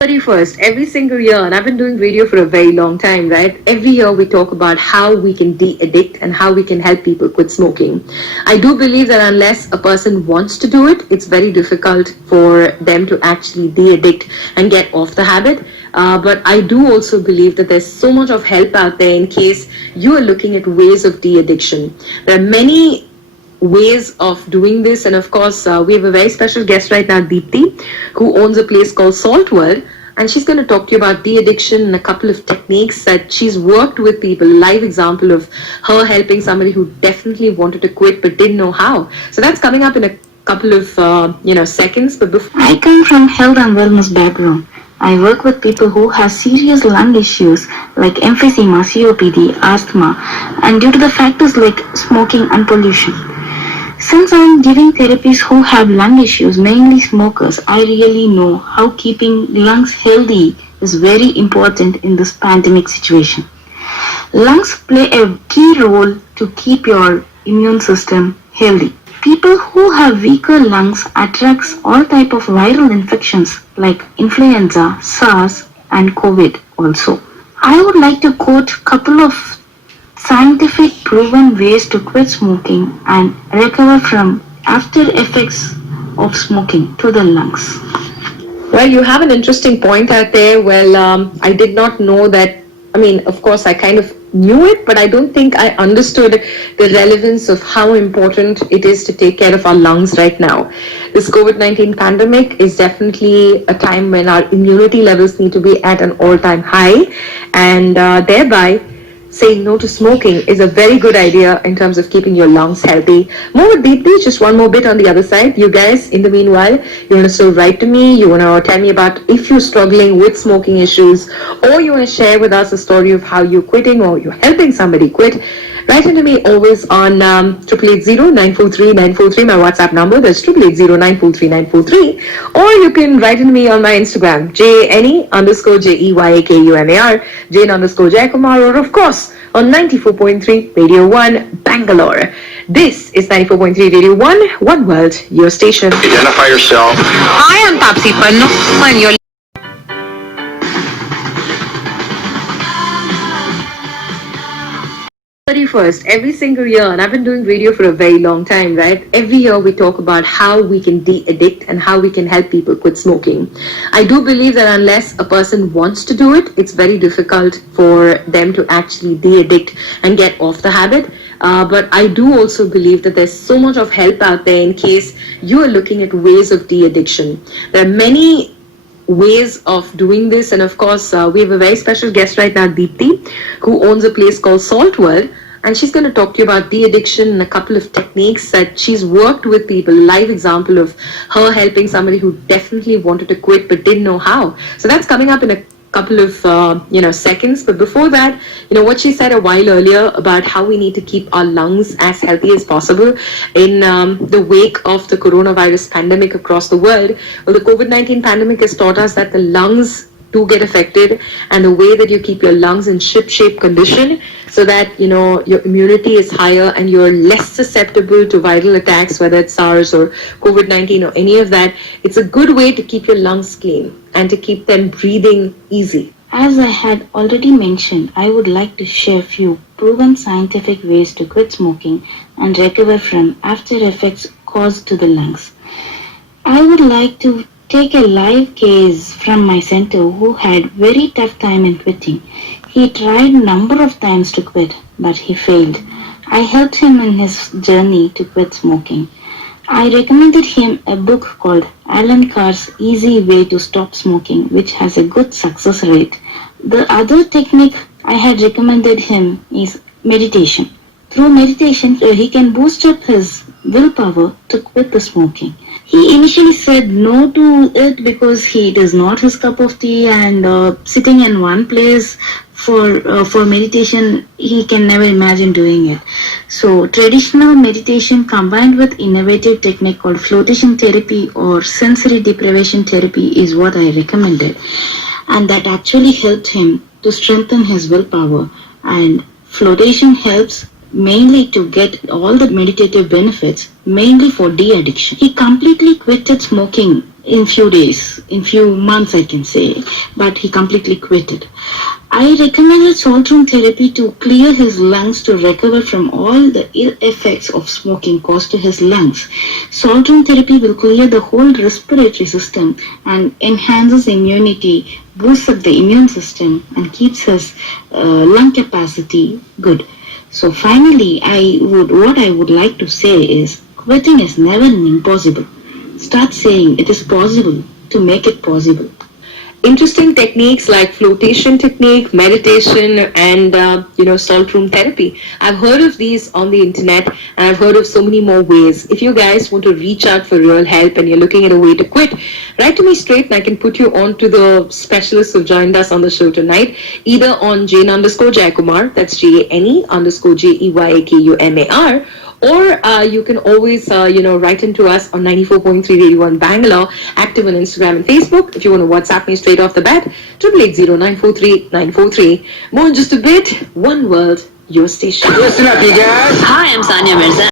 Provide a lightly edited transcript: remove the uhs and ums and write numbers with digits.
31st, every single year, and I've been doing radio for a very long time, right? Every year we talk about how we can de-addict and how we can help people quit smoking. I do believe that unless a person wants to do it, it's very difficult for them to actually de-addict and get off the habit. But I do also believe that there's so much of help out there in case you are looking at ways of de-addiction. There are many ways of doing this, and of course we have a very special guest right now, Deepthi, who owns a place called Salt World, and she's going to talk to you about de-addiction and a couple of techniques that she's worked with people. Live example of her helping somebody who definitely wanted to quit but didn't know how. So that's coming up in a couple of seconds. But before I come from health and wellness background. I work with people who have serious lung issues like emphysema, COPD, asthma, and due to the factors like smoking and pollution. Since I'm giving therapies who have lung issues, mainly smokers, I really know how keeping lungs healthy is very important in this pandemic situation. Lungs play a key role to keep your immune system healthy. People who have weaker lungs attracts all type of viral infections like influenza, SARS, and COVID also. I would like to quote a couple of scientific proven ways to quit smoking and recover from after effects of smoking to the lungs. Well, you have an interesting point out there. Well, I did not know that. I mean, of course, I kind of knew it, but I don't think I understood the relevance of how important it is to take care of our lungs right now. This COVID-19 pandemic is definitely a time when our immunity levels need to be at an all-time high, and thereby saying no to smoking is a very good idea in terms of keeping your lungs healthy. More with Deepthi, just one more bit on the other side. You guys, in the meanwhile, you want to still write to me, you want to tell me about if you're struggling with smoking issues, or you want to share with us a story of how you're quitting or you're helping somebody quit. Write into me always on 888-943-943, my WhatsApp number. That's 888-943-943. Or you can write into me on my Instagram, JNE_JEYAKUMAR, Jane_Jeyakumar, or of course on 94.3 Radio One Bangalore. This is 94.3 Radio One World, your station. Identify yourself. I am Tapsi Pannu, and you're 31st, every single year, and I've been doing radio for a very long time, right? Every year we talk about how we can de-addict and how we can help people quit smoking. I do believe that unless a person wants to do it, it's very difficult for them to actually de-addict and get off the habit. But I do also believe that there's so much of help out there in case you are looking at ways of de-addiction. There are many ways of doing this, and of course we have a very special guest right now, Deepthi, who owns a place called Salt World, and she's going to talk to you about de-addiction and a couple of techniques that she's worked with people. Live example of her helping somebody who definitely wanted to quit but didn't know how. So that's coming up in a couple of seconds. But before that, what she said a while earlier about how we need to keep our lungs as healthy as possible in the wake of the coronavirus pandemic across the world. Well, the COVID-19 pandemic has taught us that the lungs do get affected, and the way that you keep your lungs in ship-shape condition so that your immunity is higher and you're less susceptible to viral attacks, whether it's SARS or COVID-19 or any of that. It's a good way to keep your lungs clean and to keep them breathing easy. As I had already mentioned, I would like to share a few proven scientific ways to quit smoking and recover from after effects caused to the lungs. I would like to take a live case from my center who had very tough time in quitting. He tried a number of times to quit, but he failed. I helped him in his journey to quit smoking. I recommended him a book called Alan Carr's Easy Way to Stop Smoking, which has a good success rate. The other technique I had recommended him is meditation. Through meditation, he can boost up his willpower to quit the smoking. He initially said no to it because it is not his cup of tea, and sitting in one place for meditation, he can never imagine doing it. So traditional meditation combined with innovative technique called flotation therapy or sensory deprivation therapy is what I recommended, and that actually helped him to strengthen his willpower. And flotation helps mainly to get all the meditative benefits, mainly for de-addiction. He completely quitted smoking in few days, in few months I can say, but he completely quitted. I recommended salt room therapy to clear his lungs to recover from all the ill effects of smoking caused to his lungs. Salt room therapy will clear the whole respiratory system and enhances immunity, boosts up the immune system and keeps his lung capacity good. So finally, what I would like to say is quitting is never impossible. Start saying it is possible to make it possible. Interesting techniques like flotation technique, meditation, and salt room therapy. I've heard of these on the internet, and I've heard of so many more ways. If you guys want to reach out for real help and you're looking at a way to quit, write to me straight, and I can put you on to the specialists who joined us on the show tonight, either on Jane_Jeyakumar, that's Jane_Jeykumar, or you can always write into us on 94.3 Radio One Bangalore, active on Instagram and Facebook. If you want to WhatsApp me straight off the bat, 880-943-943. More in just a bit. One World, your station. Listen up, you guys. Hi, I'm Sanya Mirza.